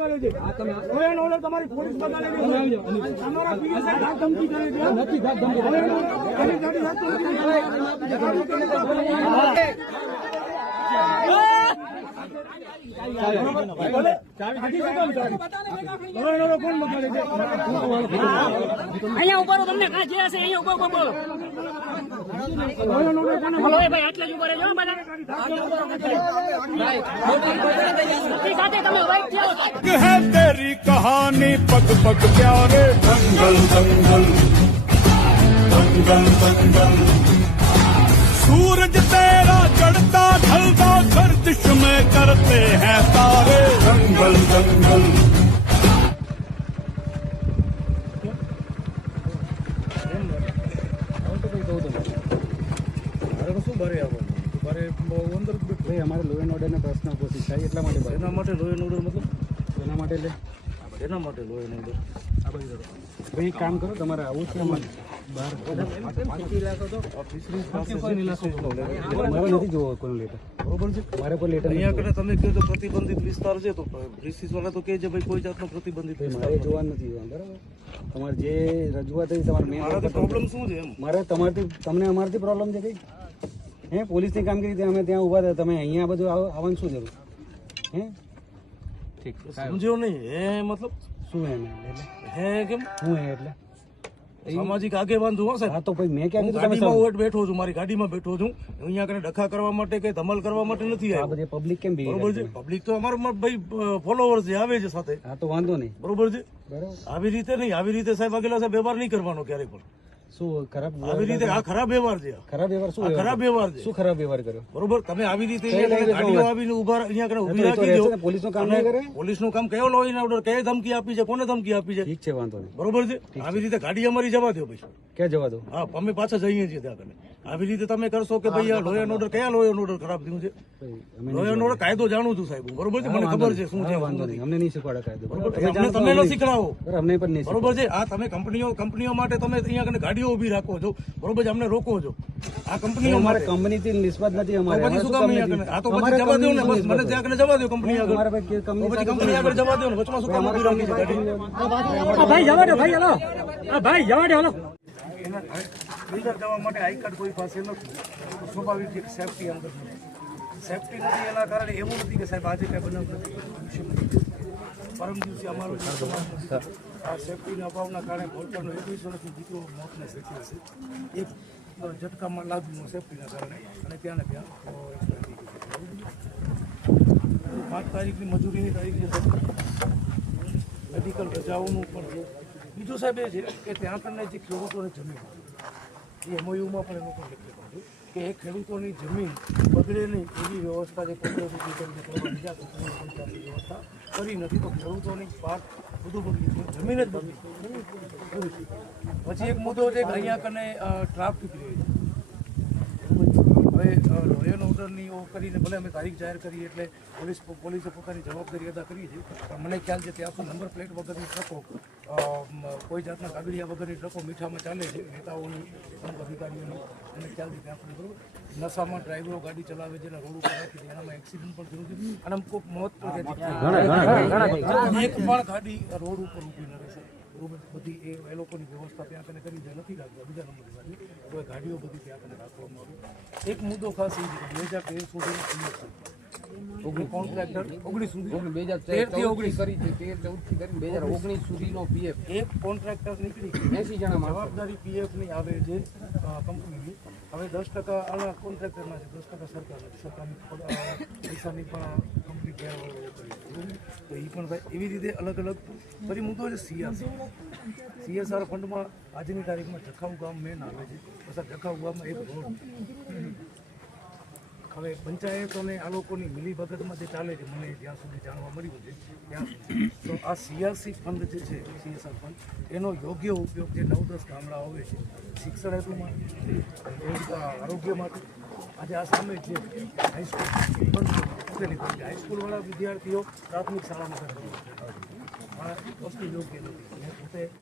બગાડે છે. Law and order તમારી પોલીસ બગાડે છે. અમારા પીએસઆઈ ધાક ધમકી કરે છે. નથી ધાક ધમકી. અહીંયા ઉભા રહો, તમને કાં જે હશે અહીંયા ઉભા બોલો. ભાઈ આટલે જ ઉભા રહેજો બધા સાથે તમે વાઇટ થયો है तेरी कहानी पग पग प्यारे दंगल दंगल दंगल दंगल सूरज तेरा चढ़ता ढलता गर्दिश में करते हैं तारे दंगल दंगल અમારે લો એન્ડ ઓર્ડર ના પ્રશ્ન ઉપસ્થિત થાય એટલા માટે એના માટે લો એન્ડ ઓર્ડર મતલબ એના માટે લે એના માટે લો એન્ડ ઓર્ડર આ બાજુ ભાઈ કામ કરો તમારે આવું છે અમારે બહાર મારે નથી જોવો કોઈ લેટર બરોબર છે. મારે કોઈ લેટર અહીંયા કને તમે કહો તો પ્રતિબંધિત વિસ્તાર છે તો બ્રિટિશ વાળા તો કહે છે ભાઈ કોઈ જાતનો પ્રતિબંધિત વિસ્તાર મારે જોવાનું નથી બરાબર. તમારે જે રજૂઆત થઈ તમારે મેં મારાથી પ્રોબ્લેમ શું છે એમ મારે તમારથી તમને અમારથી પ્રોબ્લેમ છે કઈ હે પોલીસની કામગીરી અમે ત્યાં ઉભા હતા તમે અહીંયા બધું આવવાનું શું જરૂર હે ઠીક સમજ્યો નહીં હે મતલબ શું હે હે કેમ શું હે એટલે સામાજિક આગેવાન છું સાહેબ. હા તો પછી મેં ક્યાં કીધું તમે ગાડીમાં હું બેઠો છું, મારી ગાડીમાં બેઠો છું. અહીંયા કને ડખા કરવા માટે કે ધમાલ કરવા માટે નથી આ આવ્યો. બધી પબ્લિક કેમ બી બરોબર છે. પબ્લિક તો અમારા ભાઈ ફોલોવર છે, આવે છે સાથે. હા તો વાંધો નહીં બરોબર છે. બરાબર આવી રીતે નહીં, આવી રીતે સાહેબ આગેલા સાહેબ વ્યવહાર નહીં કરવાનો ક્યારેય પણ. શું ખરાબ આવી રીતે આ ખરાબ વ્યવહાર છે. ખરાબ વ્યવહાર શું આ ખરાબ વ્યવહાર છે. શું ખરાબ વ્યવહાર કર્યો બરોબર. તમે આવી રીતે ગાડીઓ આવીને અહીંયા કને ઉભી રાખી દો. પોલીસનું કામ નહીં કરે પોલીસનું કામ કયો લો એન્ડ ઓર્ડર, કઈ ધમકી આપી છે, કોને ધમકી આપી છે, ઠીક છે વાંધો નહીં બરોબર છે. આવી રીતે ગાડી અમારી જવા દો ભાઈ. ક્યાં જવા દો હા અમે પાછા જઈએ છીએ ત્યાં કને. આવી રીતે તમે કરશો કે ભાઈ આ લો એન્ડ ઓર્ડર, કયા લો એન્ડ ઓર્ડર ખરાબ થયું છે? લો એન્ડ ઓર્ડર કાયદો જાણું છું સાહેબ, બરોબર છે. મને ખબર છે શું છે. વાંધો નહીં અમને નહીં શીખવાડે કાયદો બરાબર તમે ન શીખડાવો, અમને પણ નહીં બરોબર છે. આ તમે કંપનીઓ માટે તમે અહીંયા કને ગાડીઓ ઉભી રાખો છો, બરોબર છે. અમને રોકો છો આ કંપનીઓ અમારે માટે. કંપનીથી નિસ્બત નથી અમારે પછી શું કામ અહીંયા કને? આ તો પછી જવા દો ને, બસ મને ત્યાં કને જવા દો કંપની આગળ. અમારે ભાઈ તો પછી કંપની આગળ જવા દો ને, વચમાં શું કામ ઉભી રાખી છે ગાડી? ભાઈ જવા દો ભાઈ હલો ભાઈ જવા દો હલો અંદર જવા માટે આઈ કાર્ડ કોઈ પાસે નથી. સ્વાભાવિક છે કે સેફટી અંદર નથી. સેફટી નથી એના કારણે એવું નથી કે સાહેબ આજે કઈ બનાવ નથી. પરમ દિવસે અમારો આ સેફટીના અભાવના કારણે ભોલકાનો 21 વર્ષનો દીકરો મોતને ભેટ્યો છે. એક ઝટકામાં લાગ્યું સેફટીના કારણે અને ત્યાં 5 તારીખની મજૂરીની તારીખ છે. મેડિકલ રજાઓનું પણ છે. બીજું સાહેબ એ છે કે ત્યાં કને જે ખેડૂતોની જમીન એ એમઓયુમાં પણ એનું પણ લખેલું છે કે એ ખેડૂતોની જમીન બગડે નહીં એવી વ્યવસ્થા જે કોંગ્રેસની કરીને કરવા બીજા કંપનીઓ પંચાયતની વ્યવસ્થા કરી નથી. તો ખેડૂતોની પાક બધું બગડી ગયું, જમીન જ બગડી. પછી એક મુદ્દો છે કે અહીંયા કને ટ્રાફિક રહે છે. હવે લો એન્ડ ઓર્ડરની કરીને ભલે અમે તારીખ જાહેર કરી એટલે પોલીસે પોતાની જવાબદારી અદા કરી છે. પણ મને ખ્યાલ છે ત્યાં સુધી નંબર પ્લેટ વગરની ટ્રકો, કોઈ જાતના કાગળિયા વગરની ટ્રકો મીઠામાં ચાલે છે નેતાઓની, અમુક અધિકારીઓની. મને ખ્યાલ છે ત્યાં સુધી બરોબર નશામાં ડ્રાઈવરો ગાડી ચલાવે છે અને રોડ ઉપર રાખી છે, એનામાં એક્સિડન્ટ પણ થયું છે અને અમુક મોત પણ એક પણ ગાડી રોડ ઉપર ઊભી ન રહેશે. બધી એ લોકોની વ્યવસ્થા ત્યાં કને કરી છે, નથી રાખતા બીજા નંબરની ગાડી. હવે ગાડીઓ બધી ત્યાં કને રાખવામાં આવી. એક મુદ્દો ખાસ એ છે કે 2013 સુધી કોન્ટ્રાક્ટર 19 સુધી 2013 થી 19 કરી છે, 13 14 થી કરીને 2019 સુધીનો પીએફ એક કોન્ટ્રાક્ટર નીકળી 80 જણા જવાબદારી પીએફ ની આવે છે કંપનીની. હવે 10% આના કોન્ટ્રાક્ટરના છે, 10% સરકારની પૈસાની પણ કંપની તો એ પણ ભાઈ એવી રીતે અલગ અલગ. ફરી મુદ્દો છે CSR ફંડમાં આજની તારીખમાં જખાઉ ગામ મેન આવે છે. પછી જખાઉ ગામમાં એક રોડ, હવે પંચાયતોને આ લોકોની મિલીભગતમાં જે ચાલે છે મને જ્યાં સુધી જાણવા મળ્યું છે ત્યાં સુધી, તો આ CRC ફંડ જે છે CSR ફંડ એનો યોગ્ય ઉપયોગ જે 9-10 ગામડા આવે છે શિક્ષણ હેતુમાં, આરોગ્ય માટે. આજે આ સામે જે હાઈસ્કૂલ હાઈસ્કૂલવાળા વિદ્યાર્થીઓ પ્રાથમિક શાળામાં આ વસ્તુ યોગ્ય નથી. પોતે